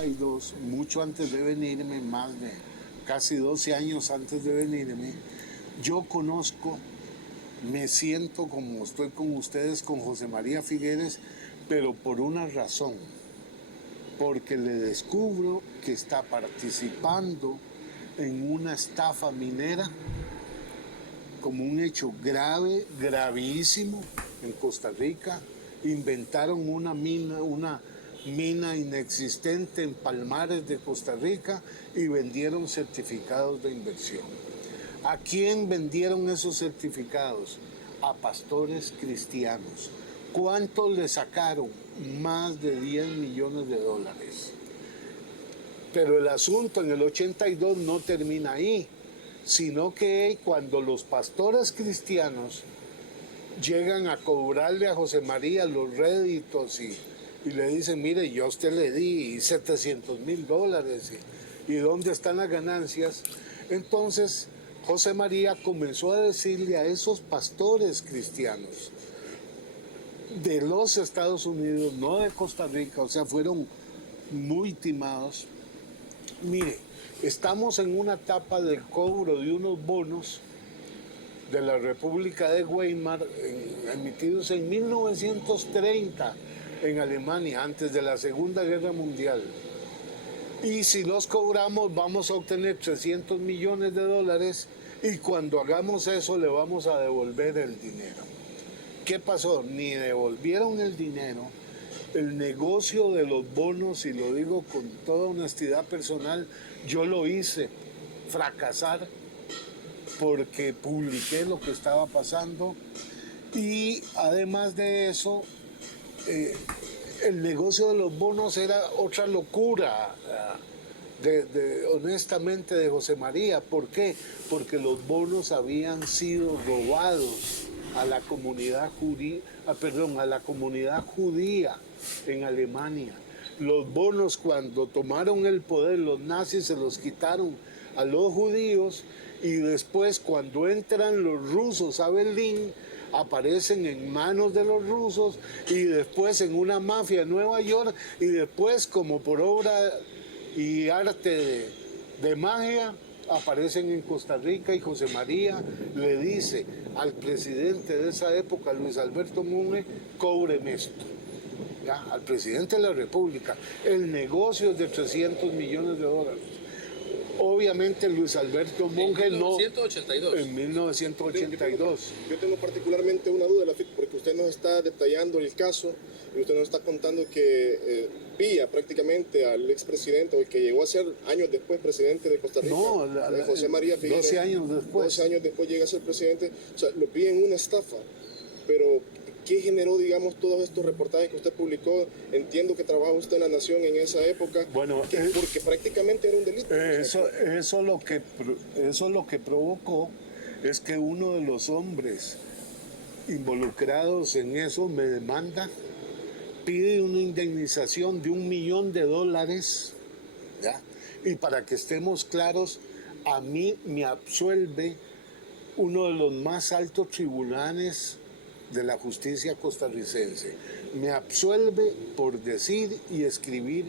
82, mucho antes de venirme, más de casi 12 años antes de venirme, yo conozco, me siento como estoy con ustedes, con José María Figueres, pero por una razón, porque le descubro que está participando en una estafa minera como un hecho grave, gravísimo en Costa Rica. Inventaron una mina inexistente en Palmares de Costa Rica y vendieron certificados de inversión. ¿A quién vendieron esos certificados? A pastores cristianos. ¿Cuánto le sacaron? Más de 10 millones de dólares. Pero el asunto en el 82 no termina ahí, sino que cuando los pastores cristianos llegan a cobrarle a José María los réditos y le dicen, mire, yo a usted le di $700,000 y ¿dónde están las ganancias? Entonces José María comenzó a decirle a esos pastores cristianos de los Estados Unidos, no de Costa Rica, o sea, fueron muy timados. Mire, estamos en una etapa del cobro de unos bonos de la República de Weimar, emitidos en 1930 en Alemania, antes de la Segunda Guerra Mundial. Y si los cobramos vamos a obtener 300 millones de dólares y cuando hagamos eso le vamos a devolver el dinero. ¿Qué pasó? Ni devolvieron el dinero. El negocio de los bonos, y lo digo con toda honestidad personal, yo lo hice fracasar porque publiqué lo que estaba pasando y además de eso, el negocio de los bonos era otra locura, honestamente, de José María. ¿Por qué? Porque los bonos habían sido robados a la comunidad judía en Alemania. Los bonos, cuando tomaron el poder, los nazis se los quitaron a los judíos y después, cuando entran los rusos a Berlín, aparecen en manos de los rusos y después en una mafia en Nueva York y después, como por obra y arte de magia, aparecen en Costa Rica y José María le dice al presidente de esa época, Luis Alberto Monge, cóbreme esto. ¿Ya? Al presidente de la República, el negocio es de 300 millones de dólares. Obviamente Luis Alberto Monge no... En 1982. Yo tengo particularmente una duda, Lafitte, porque usted nos está detallando el caso y usted nos está contando que pilla prácticamente al expresidente, o el que llegó a ser años después presidente de Costa Rica, No, José María Figueres. 12 años después. 12 años después llega a ser presidente, o sea, lo pilla en una estafa. Pero ¿qué generó, digamos, todos estos reportajes que usted publicó? Entiendo que trabajó usted en La Nación en esa época, bueno, porque prácticamente era un delito. Eso lo que provocó es que uno de los hombres involucrados en eso me demanda, pide una indemnización de $1 millón, ¿ya? Y para que estemos claros, a mí me absuelve uno de los más altos tribunales de la justicia costarricense. Me absuelve por decir y escribir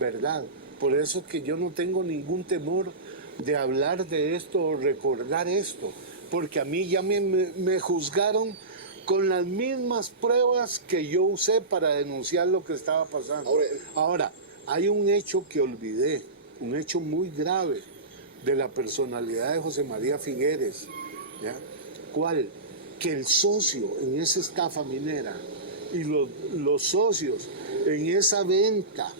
verdad. Por eso es que yo no tengo ningún temor de hablar de esto o recordar esto, porque a mí ya me juzgaron con las mismas pruebas que yo usé para denunciar lo que estaba pasando. Ahora, hay un hecho que olvidé, un hecho muy grave de la personalidad de José María Figueres, ¿ya? ¿Cuál? Que el socio en esa estafa minera y los socios en esa venta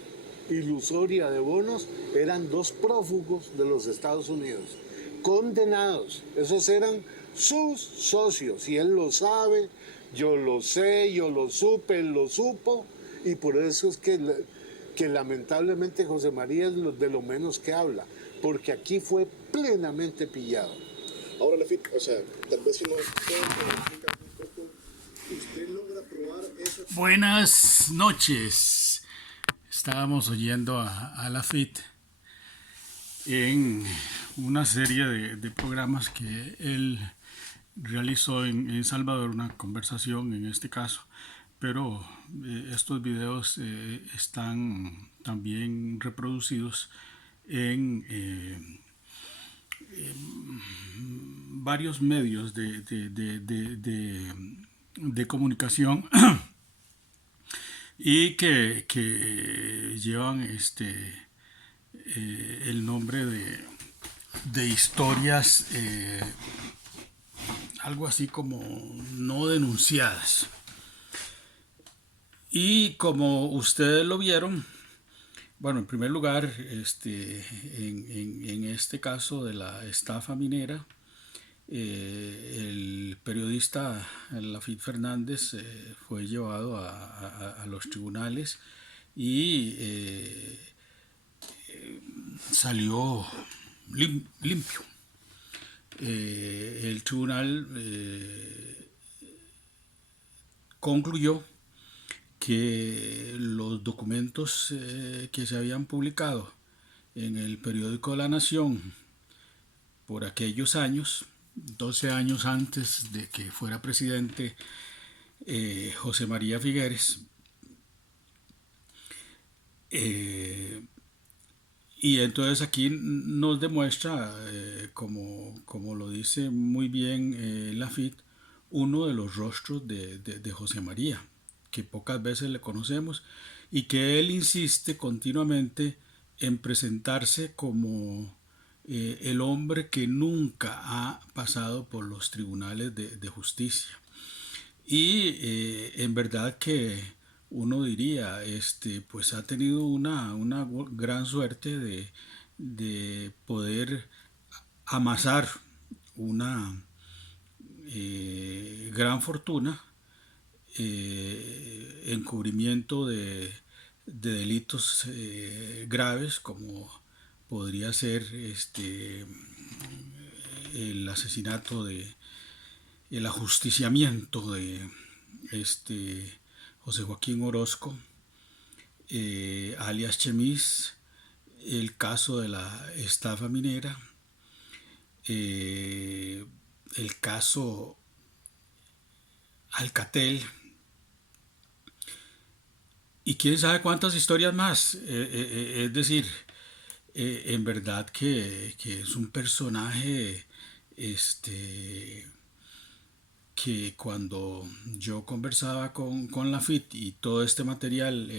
ilusoria de bonos eran dos prófugos de los Estados Unidos, condenados. Esos eran sus socios y él lo sabe, yo lo sé, yo lo supe, él lo supo, y por eso es que lamentablemente José María es de lo menos que habla, porque aquí fue plenamente pillado. Ahora, Lafitte, o sea, tal vez si nos puede explicar un poco, ¿usted logra probar eso? Buenas noches. Estábamos oyendo a Lafitte en una serie de programas que él realizó en Salvador, una conversación en este caso, pero estos videos están también reproducidos en varios medios de comunicación y que llevan el nombre de historias algo así como no denunciadas. Y como ustedes lo vieron, bueno, en primer lugar, en este caso de la estafa minera, el periodista Lafit Fernández fue llevado a los tribunales y salió limpio. El tribunal concluyó que los documentos que se habían publicado en el periódico La Nación por aquellos años, 12 años antes de que fuera presidente José María Figueres, y entonces aquí nos demuestra, como lo dice muy bien Lafit, uno de los rostros de José María, que pocas veces le conocemos y que él insiste continuamente en presentarse como el hombre que nunca ha pasado por los tribunales de justicia. Y en verdad que uno diría, pues ha tenido una gran suerte de poder amasar una gran fortuna, encubrimiento de delitos graves como podría ser el asesinato el ajusticiamiento de José Joaquín Orozco, alias Chemis, el caso de la estafa minera, el caso Alcatel, y quién sabe cuántas historias más. Es decir, en verdad que es un personaje que cuando yo conversaba con Lafit y todo este material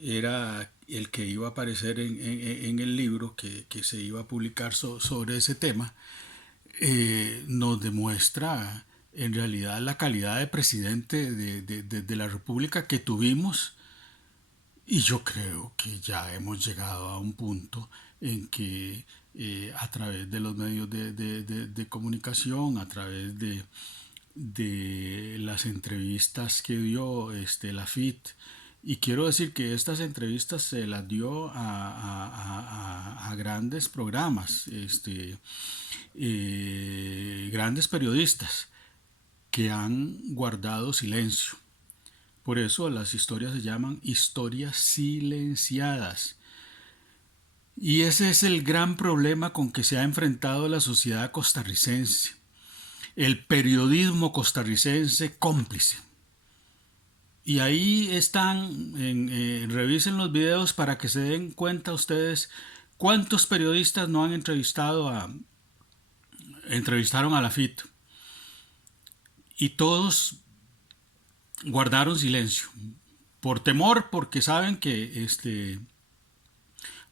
era el que iba a aparecer en el libro que se iba a publicar sobre ese tema, nos demuestra en realidad la calidad de presidente de la República que tuvimos. Y yo creo que ya hemos llegado a un punto en que a través de los medios de comunicación, a través de las entrevistas que dio Lafit, y quiero decir que estas entrevistas se las dio a grandes programas, grandes periodistas que han guardado silencio. Por eso las historias se llaman historias silenciadas. Y ese es el gran problema con que se ha enfrentado la sociedad costarricense. El periodismo costarricense cómplice. Y ahí están, revisen los videos para que se den cuenta ustedes cuántos periodistas no han entrevistaron a Lafit. Y todos guardaron silencio. Por temor, porque saben que,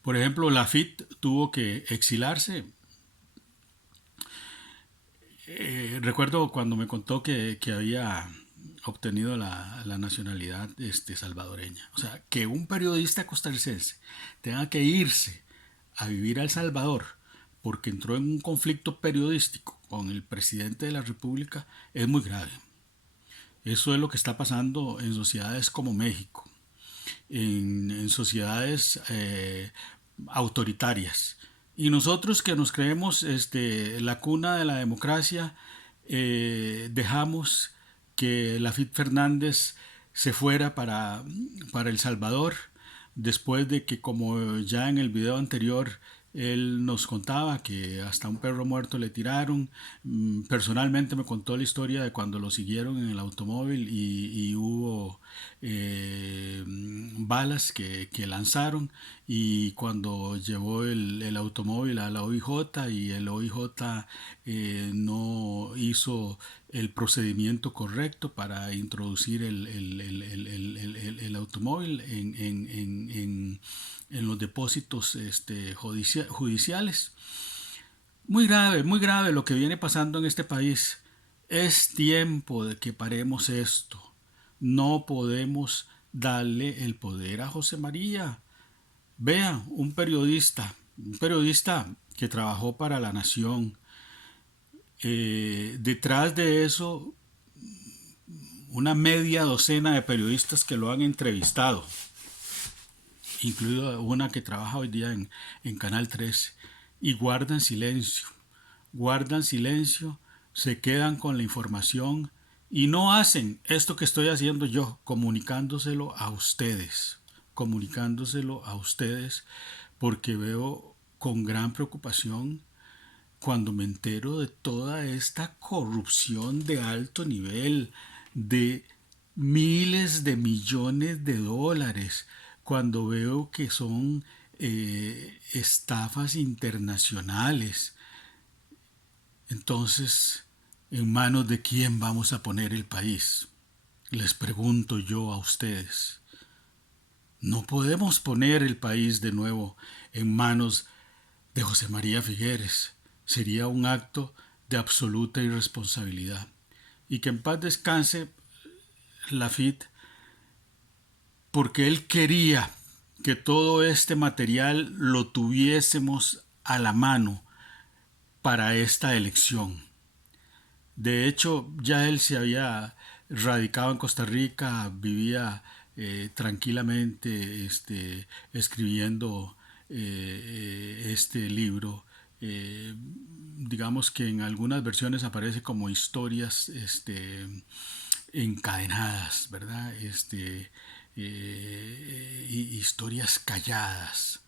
por ejemplo, Lafit tuvo que exilarse. Recuerdo cuando me contó que había obtenido la nacionalidad salvadoreña. O sea, que un periodista costarricense tenga que irse a vivir a El Salvador porque entró en un conflicto periodístico con el presidente de la República es muy grave. Eso es lo que está pasando en sociedades como México, en sociedades autoritarias. Y nosotros que nos creemos la cuna de la democracia, dejamos que Lafit Fernández se fuera para El Salvador, después de que, como ya en el video anterior Él nos contaba que hasta un perro muerto le tiraron. Personalmente me contó la historia de cuando lo siguieron en el automóvil y hubo balas que lanzaron, y cuando llevó el automóvil a la OIJ y el OIJ no hizo el procedimiento correcto para introducir el automóvil en los depósitos judiciales. Muy grave lo que viene pasando en este país. Es tiempo de que paremos esto. No podemos darle el poder a José María. Vea, un periodista que trabajó para La Nación. Detrás de eso, una media docena de periodistas que lo han entrevistado, incluida una que trabaja hoy día en Canal 13, y guardan silencio, se quedan con la información y no hacen esto que estoy haciendo yo, comunicándoselo a ustedes, porque veo con gran preocupación cuando me entero de toda esta corrupción de alto nivel, de miles de millones de dólares, cuando veo que son estafas internacionales. Entonces, ¿en manos de quién vamos a poner el país? Les pregunto yo a ustedes. No podemos poner el país de nuevo en manos de José María Figueres. Sería un acto de absoluta irresponsabilidad. Y que en paz descanse Lafitte, porque él quería que todo este material lo tuviésemos a la mano para esta elección. De hecho, ya él se había radicado en Costa Rica, vivía tranquilamente escribiendo este libro. Digamos que en algunas versiones aparece como historias encadenadas, ¿verdad? Historias calladas.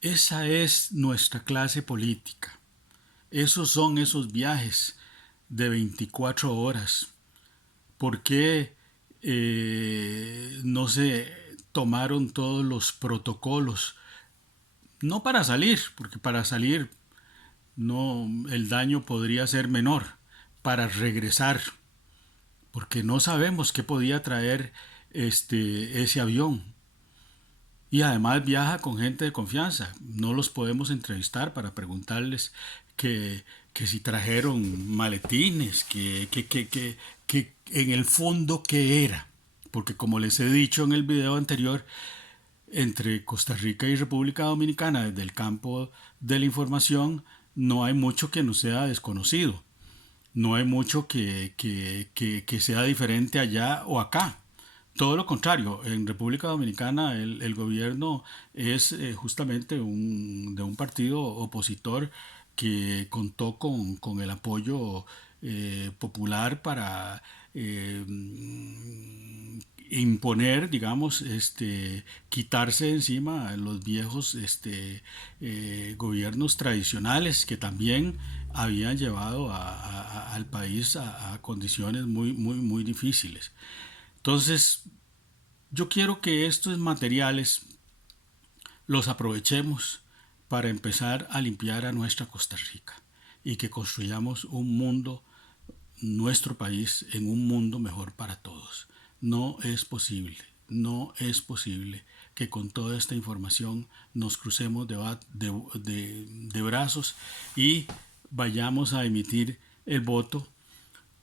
Esa es nuestra clase política. Esos son esos viajes de 24 horas. ¿Por qué no se tomaron todos los protocolos? No para salir, porque para salir no, el daño podría ser menor, para regresar, porque no sabemos qué podía traer ese avión. Y además viaja con gente de confianza. No los podemos entrevistar para preguntarles que si trajeron maletines, que en el fondo qué era. Porque como les he dicho en el video anterior, entre Costa Rica y República Dominicana, desde el campo de la información, no hay mucho que nos sea desconocido. No hay mucho que sea diferente allá o acá. Todo lo contrario, en República Dominicana el gobierno es justamente de un partido opositor que contó con el apoyo popular para imponer, digamos, quitarse de encima los viejos gobiernos tradicionales que también habían llevado al país a condiciones muy difíciles. Entonces, yo quiero que estos materiales los aprovechemos para empezar a limpiar a nuestra Costa Rica y que construyamos un mundo, nuestro país, en un mundo mejor para todos. No es posible que con toda esta información nos crucemos de brazos y vayamos a emitir el voto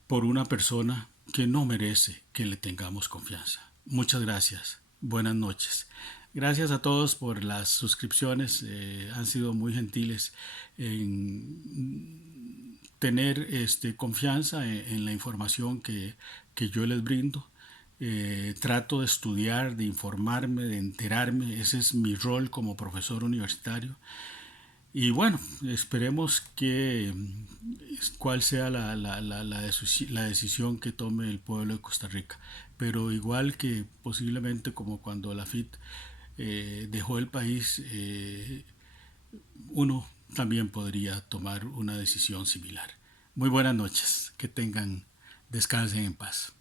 por una persona que no merece que le tengamos confianza. Muchas gracias. Buenas noches. Gracias a todos por las suscripciones. Han sido muy gentiles en tener confianza en la información que yo les brindo. Trato de estudiar, de informarme, de enterarme. Ese es mi rol como profesor universitario. Y bueno, esperemos que cuál sea la decisión que tome el pueblo de Costa Rica. Pero igual que posiblemente como cuando Lafitte dejó el país, uno también podría tomar una decisión similar. Muy buenas noches, que descansen en paz.